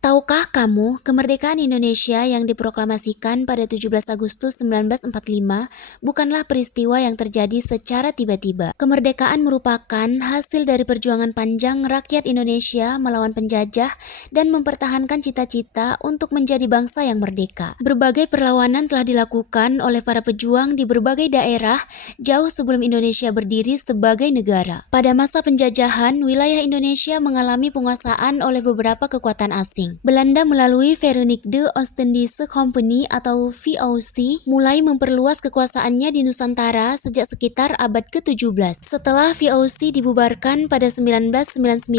Tahukah kamu, kemerdekaan Indonesia yang diproklamasikan pada 17 Agustus 1945 bukanlah peristiwa yang terjadi secara tiba-tiba. Kemerdekaan merupakan hasil dari perjuangan panjang rakyat Indonesia melawan penjajah dan mempertahankan cita-cita untuk menjadi bangsa yang merdeka. Berbagai perlawanan telah dilakukan oleh para pejuang di berbagai daerah jauh sebelum Indonesia berdiri sebagai negara. Pada masa penjajahan, wilayah Indonesia mengalami penguasaan oleh beberapa kekuatan asing. Belanda melalui Verenigde Oostindische Compagnie atau VOC mulai memperluas kekuasaannya di Nusantara sejak sekitar abad ke-17. Setelah VOC dibubarkan pada 1999,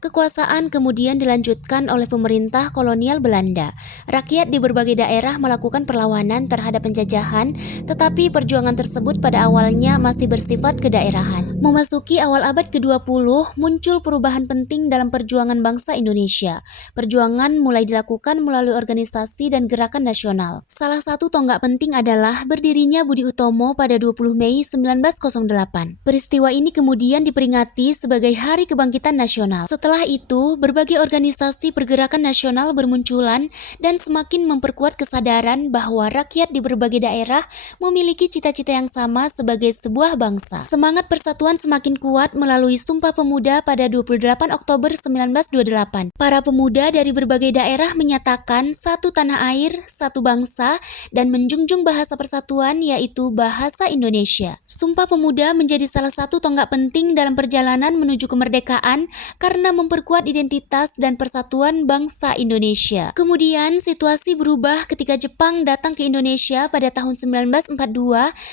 kekuasaan kemudian dilanjutkan oleh pemerintah kolonial Belanda. Rakyat di berbagai daerah melakukan perlawanan terhadap penjajahan, tetapi perjuangan tersebut pada awalnya masih bersifat kedaerahan. Memasuki awal abad ke-20, muncul perubahan penting dalam perjuangan bangsa Indonesia. Perjuangan mulai dilakukan melalui organisasi dan gerakan nasional. Salah satu tonggak penting adalah berdirinya Budi Utomo pada 20 Mei 1908. Peristiwa ini kemudian diperingati sebagai Hari Kebangkitan Nasional. Setelah itu, berbagai organisasi pergerakan nasional bermunculan dan semakin memperkuat kesadaran bahwa rakyat di berbagai daerah memiliki cita-cita yang sama sebagai sebuah bangsa. Semangat persatuan semakin kuat melalui Sumpah Pemuda pada 28 Oktober 1928. Para pemuda dari berbagai daerah menyatakan satu tanah air, satu bangsa, dan menjunjung bahasa persatuan yaitu bahasa Indonesia. Sumpah Pemuda menjadi salah satu tonggak penting dalam perjalanan menuju kemerdekaan karena memperkuat identitas dan persatuan bangsa Indonesia. Kemudian situasi berubah ketika Jepang datang ke Indonesia pada tahun 1942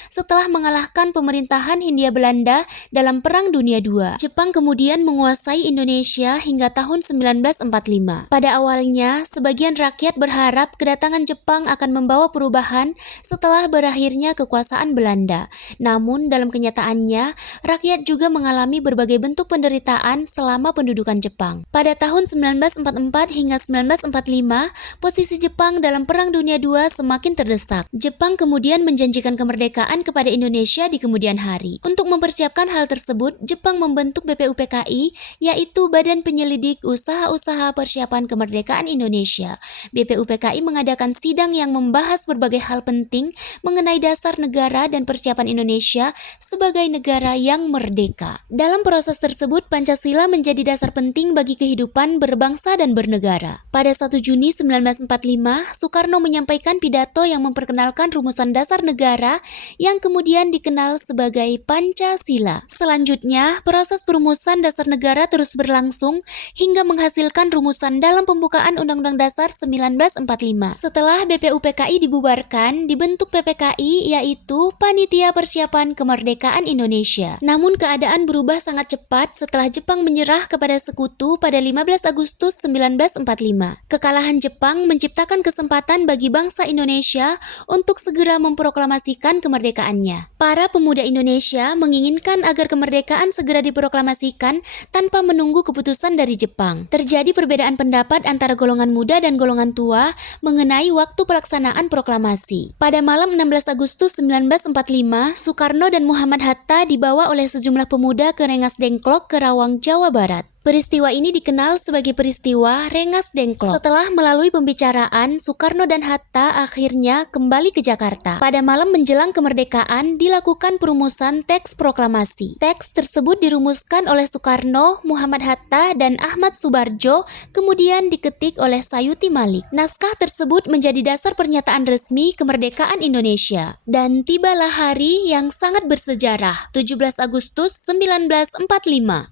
setelah mengalahkan pemerintahan Hindia Belanda dalam Perang Dunia II. Jepang kemudian menguasai Indonesia hingga tahun 1945. Pada awalnya, sebagian rakyat berharap kedatangan Jepang akan membawa perubahan setelah berakhirnya kekuasaan Belanda. Namun, dalam kenyataannya, rakyat juga mengalami berbagai bentuk penderitaan selama pendudukan Jepang. Pada tahun 1944 hingga 1945, posisi Jepang dalam Perang Dunia II semakin terdesak. Jepang kemudian menjanjikan kemerdekaan kepada Indonesia di kemudian hari. Untuk mempersiapkan hal tersebut, Jepang membentuk BPUPKI, yaitu Badan Penyelidik Usaha-Usaha Persiapan Kemerdekaan Indonesia. BPUPKI mengadakan sidang yang membahas berbagai hal penting mengenai dasar negara dan persiapan Indonesia sebagai negara yang merdeka. Dalam proses tersebut, Pancasila menjadi dasar penting bagi kehidupan berbangsa dan bernegara. Pada 1 Juni 1945, Soekarno menyampaikan pidato yang memperkenalkan rumusan dasar negara yang kemudian dikenal sebagai Pancasila. Selanjutnya, proses perumusan dasar negara terus berlangsung hingga menghasilkan rumusan dalam pembukaan Undang-Undang Dasar 1945. Setelah BPUPKI dibubarkan, dibentuk PPKI yaitu Panitia Persiapan Kemerdekaan Indonesia. Namun keadaan berubah sangat cepat setelah Jepang menyerah kepada sekutu pada 15 Agustus 1945. Kekalahan Jepang menciptakan kesempatan bagi bangsa Indonesia untuk segera memproklamasikan kemerdekaannya. Para pemuda Indonesia menginginkan agar kemerdekaan segera diproklamasikan tanpa menunggu keputusan dari Jepang. Terjadi perbedaan pendapat antara golongan muda dan golongan tua mengenai waktu pelaksanaan proklamasi. Pada malam 16 Agustus 1945, Soekarno dan Muhammad Hatta dibawa oleh sejumlah pemuda ke Rengas Dengklok, Karawang, Jawa Barat. Peristiwa ini dikenal sebagai peristiwa Rengas Dengklok. Setelah melalui pembicaraan, Soekarno dan Hatta akhirnya kembali ke Jakarta. Pada malam menjelang kemerdekaan, dilakukan perumusan teks proklamasi. Teks tersebut dirumuskan oleh Soekarno, Muhammad Hatta, dan Ahmad Subarjo, kemudian diketik oleh Sayuti Malik. Naskah tersebut menjadi dasar pernyataan resmi kemerdekaan Indonesia. Dan tibalah hari yang sangat bersejarah, 17 Agustus 1945.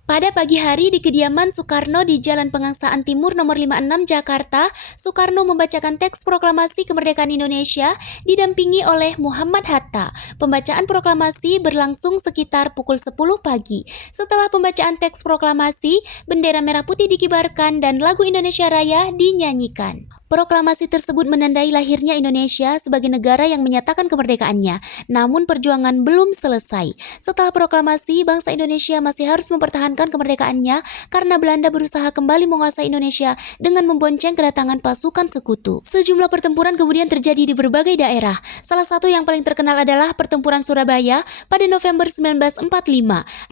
Pada pagi hari di kediaman Soekarno di Jalan Pegangsaan Timur nomor 56 Jakarta, Soekarno membacakan teks proklamasi kemerdekaan Indonesia didampingi oleh Muhammad Hatta. Pembacaan proklamasi berlangsung sekitar pukul 10 pagi. Setelah pembacaan teks proklamasi, bendera merah putih dikibarkan dan lagu Indonesia Raya dinyanyikan. Proklamasi tersebut menandai lahirnya Indonesia sebagai negara yang menyatakan kemerdekaannya. Namun perjuangan belum selesai. Setelah proklamasi, bangsa Indonesia masih harus mempertahankan kemerdekaannya karena Belanda berusaha kembali menguasai Indonesia dengan membonceng kedatangan pasukan sekutu. Sejumlah pertempuran kemudian terjadi di berbagai daerah. Salah satu yang paling terkenal adalah Pertempuran Surabaya pada November 1945.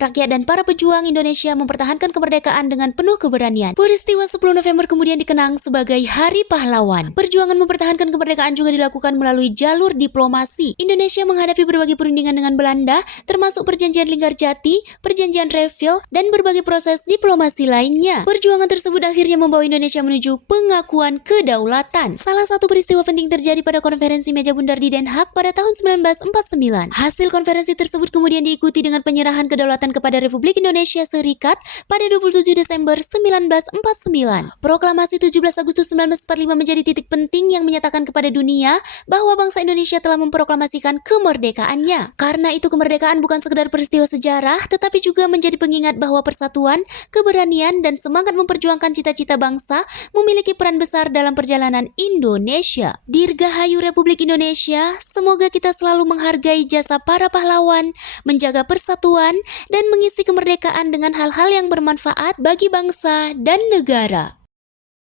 Rakyat dan para pejuang Indonesia mempertahankan kemerdekaan dengan penuh keberanian. Peristiwa 10 November kemudian dikenang sebagai Hari Pahlawan. Perjuangan mempertahankan kemerdekaan juga dilakukan melalui jalur diplomasi. Indonesia menghadapi berbagai perundingan dengan Belanda, termasuk Perjanjian Linggarjati, Perjanjian Revill, dan berbagai proses diplomasi lainnya. Perjuangan tersebut akhirnya membawa Indonesia menuju pengakuan kedaulatan. Salah satu peristiwa penting terjadi pada konferensi meja bundar di Den Haag pada tahun 1949. Hasil konferensi tersebut kemudian diikuti dengan penyerahan kedaulatan kepada Republik Indonesia Serikat pada 27 Desember 1949. Proklamasi 17 Agustus 1945 menjadi titik penting yang menyatakan kepada dunia bahwa bangsa Indonesia telah memproklamasikan kemerdekaannya. Karena itu kemerdekaan bukan sekedar peristiwa sejarah, tetapi juga menjadi pengingat bahwa persatuan, keberanian, dan semangat memperjuangkan cita-cita bangsa memiliki peran besar dalam perjalanan Indonesia. Dirgahayu Republik Indonesia, semoga kita selalu menghargai jasa para pahlawan, menjaga persatuan, dan mengisi kemerdekaan dengan hal-hal yang bermanfaat bagi bangsa dan negara.